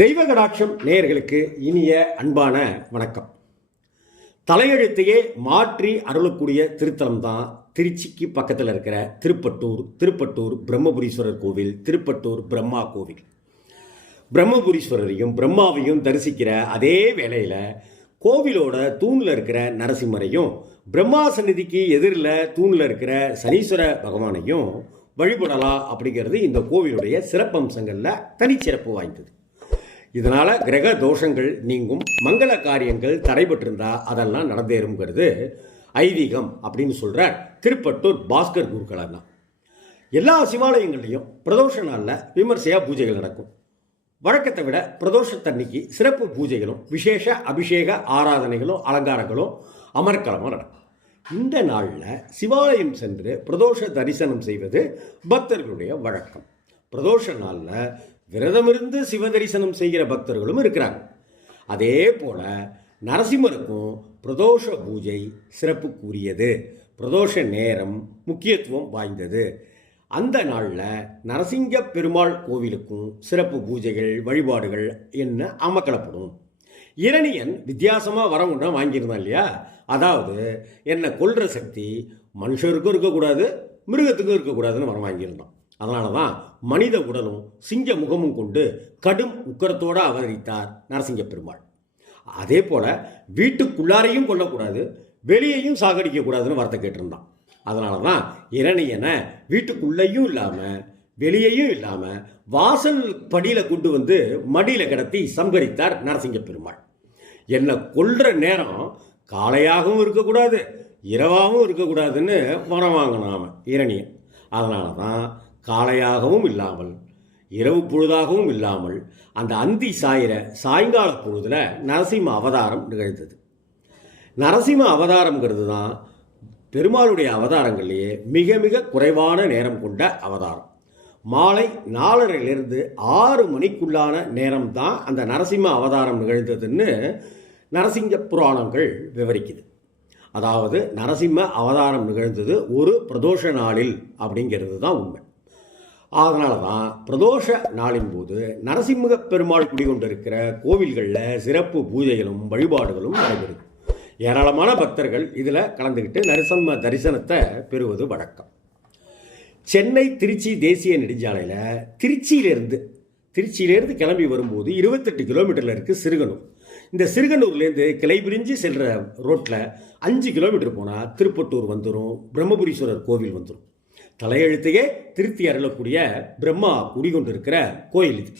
தெய்வ கடாட்சம் நேயர்களுக்கு இனிய அன்பான வணக்கம். தலையெழுத்தையே மாற்றி அருளக்கூடிய திருத்தலம் தான் திருச்சிக்கு பக்கத்தில் இருக்கிற திருப்பட்டூர் திருப்பட்டூர் பிரம்மபுரீஸ்வரர் கோவில் திருப்பட்டூர் பிரம்மா கோவில். பிரம்மபுரீஸ்வரரையும் பிரம்மாவையும் தரிசிக்கிற அதே வேளையில் கோவிலோட தூணில் இருக்கிற நரசிம்மரையும் பிரம்மா சந்நிதிக்கு எதிரில் தூணில் இருக்கிற சனீஸ்வர பகவானையும் வழிபடலாம் அப்படிங்கிறது இந்த கோவிலுடைய சிறப்பம்சங்களில் தனிச்சிறப்பு வாய்ந்தது. இதனால் கிரக தோஷங்கள் நீங்கும் மங்கள காரியங்கள் தடைபட்டிருந்தா அதெல்லாம் நடந்தேறுங்கிறது ஐதீகம் அப்படின்னு சொல்கிறார் திருப்பட்டூர் பாஸ்கர் குருக்களார் எல்லா சிவாலயங்கள்லையும் பிரதோஷ நாளில் விமர்சையாக பூஜைகள் நடக்கும். வழக்கத்தை விட பிரதோஷத்தன்னைக்கு சிறப்பு பூஜைகளும் விசேஷ அபிஷேக ஆராதனைகளும் அலங்காரங்களும் அமர்க்கலமாக நடக்கும். இந்த நாளில் சிவாலயம் சென்று பிரதோஷ தரிசனம் செய்வது பக்தர்களுடைய வழக்கம். பிரதோஷ நாளில் விரதமிருந்து சிவ தரிசனம் செய்கிற பக்தர்களும் இருக்கிறாங்க. அதே போல நரசிம்மருக்கும் பிரதோஷ பூஜை சிறப்புக்குரியது. பிரதோஷ நேரம் முக்கியத்துவம் வாய்ந்தது. அந்த நாளில் நரசிங்க பெருமாள் கோவிலுக்கும் சிறப்பு பூஜைகள் வழிபாடுகள் என்ன அமக்கலப்படும் இரணியன் வித்தியாசமாக வரம் ஒன்றா வாங்கியிருந்தான் இல்லையா? அதாவது என்னை கொல்ற சக்தி மனுஷருக்கும் இருக்கக்கூடாது மிருகத்துக்கும் இருக்கக்கூடாதுன்னு வரம் வாங்கியிருந்தான். அதனால தான் மனித உடலும் சிங்க முகமும் கொண்டு கடும் உக்கரத்தோடு அவதரித்தார் நரசிங்க பெருமாள் அதே போல் வீட்டுக்குள்ளாரையும் கொல்லக்கூடாது வெளியையும் சாகடிக்கக்கூடாதுன்னு வார்த்தை கேட்டிருந்தான். அதனால தான் இரணியனை வீட்டுக்குள்ளேயும் இல்லாமல் வெளியையும் இல்லாமல் வாசல் படியில் கொண்டு வந்து மடியில் கிடத்தி சம்கரித்தார் நரசிங்க பெருமாள் என்னை கொல்ற நேரம் காலையாகவும் இருக்கக்கூடாது இரவாகவும் இருக்கக்கூடாதுன்னு வரம் வாங்கினாம இரணியன் அதனால தான் காலையாகவும் இல்லாமல் இரவு பொழுதாகவும் இல்லாமல் அந்த அந்தி சாயிற சாயங்கால பொழுதில் நரசிம்ம அவதாரம் நிகழ்ந்தது. நரசிம்ம அவதாரம்ங்கிறது தான் பெருமாளுடைய அவதாரங்கள்லேயே மிக மிக குறைவான நேரம் கொண்ட அவதாரம். மாலை நாலரையிலிருந்து ஆறு மணிக்குள்ளான நேரம் தான் அந்த நரசிம்ம அவதாரம் நிகழ்ந்ததுன்னு நரசிங்க புராணங்கள் விவரிக்குது. அதாவது நரசிம்ம அவதாரம் நிகழ்ந்தது ஒரு பிரதோஷ நாளில் அப்படிங்கிறது தான் உண்மை. அதனால தான் பிரதோஷ நாளின் போது நரசிம்ம பெருமாள் குடிகொண்டிருக்கிற கோவில்களில் சிறப்பு பூஜைகளும் வழிபாடுகளும் நடைபெறுது. ஏராளமான பக்தர்கள் இதில் கலந்துக்கிட்டு நரசிம்ம தரிசனத்தை பெறுவது வழக்கம். சென்னை திருச்சி தேசிய நெடுஞ்சாலையில் திருச்சியிலேருந்து திருச்சியிலேருந்து கிளம்பி வரும்போது இருபத்தெட்டு கிலோமீட்டரில் இருக்குது சிறுகனூர். இந்த சிறுகனூர்லேருந்து கிளை பிரிஞ்சு செல்கிற ரோட்டில் அஞ்சு கிலோமீட்டர் போனால் திருப்பட்டூர் வந்துடும் பிரம்மபுரீஸ்வரர் கோவில் வந்துடும் தலையெழுத்தையே திருத்தி அருளக்கூடிய பிரம்மா குடிகொண்டிருக்கிற கோயில் இது.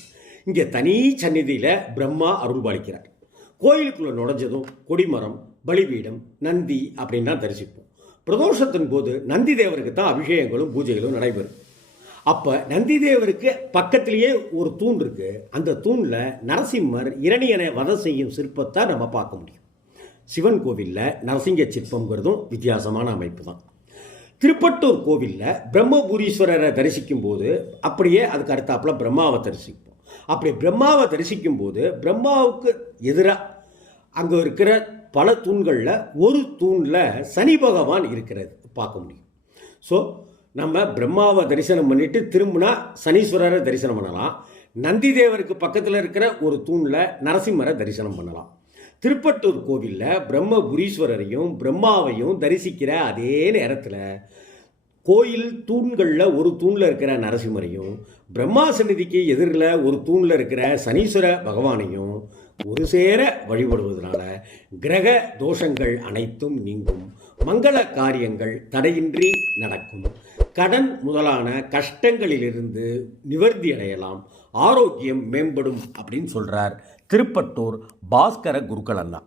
இங்கே தனி சந்நிதியில் பிரம்மா அருள்பாலிக்கிறார். கோயிலுக்குள்ளே நுழைஞ்சதும் கொடிமரம் பலிபீடம் நந்தி அப்படின்னு தான் தரிசிப்போம். பிரதோஷத்தின் போது நந்தி தேவருக்கு தான் அபிஷேகங்களும் பூஜைகளும் நடைபெறும். அப்போ நந்தி தேவருக்கு பக்கத்திலேயே ஒரு தூண் இருக்கு. அந்த தூணில் நரசிம்மர் இரணியனை வதம் செய்யும் சிற்பத்தை நம்ம பார்க்க முடியும். சிவன் கோவிலில் நரசிங்க சிற்பங்கிறதும் வித்தியாசமான அமைப்பு தான். திருப்பட்டூர் கோவிலில் பிரம்மபுரீஸ்வரரை தரிசிக்கும் போது அப்படியே அதுக்கு அடுத்தாப்பில் பிரம்மாவை தரிசிப்போம். அப்படி பிரம்மாவை தரிசிக்கும் போது பிரம்மாவுக்கு எதிராக அங்கே இருக்கிற பல தூண்களில் ஒரு தூணில் சனி பகவான் இருக்கிறது பார்க்க முடியும். ஸோ நம்ம பிரம்மாவை தரிசனம் பண்ணிட்டு திரும்பினா சனீஸ்வரரை தரிசனம் பண்ணலாம். நந்தி தேவருக்கு பக்கத்தில் இருக்கிற ஒரு தூணில் நரசிம்மரை தரிசனம் பண்ணலாம். திருப்பட்டூர் கோவிலில் பிரம்மபுரீஸ்வரரையும் பிரம்மாவையும் தரிசிக்கிற அதே நேரத்தில் கோயில் தூண்களில் ஒரு தூணில் இருக்கிற நரசிம்மரையும் பிரம்மா சன்னிதிக்கு எதிரில் ஒரு தூணில் இருக்கிற சனீஸ்வர பகவானையும் ஒரு சேர வழிபடுவதனால கிரக தோஷங்கள் அனைத்தும் நீங்கும். மங்கள காரியங்கள் தடையின்றி நடக்கும். கடன் முதலான கஷ்டங்களிலிருந்து நிவர்த்தி அடையலாம். ஆரோக்கியம் மேம்படும் அப்படின்னு சொல்கிறார் திருப்பட்டூர் பாஸ்கர குருக்கள் அண்ணா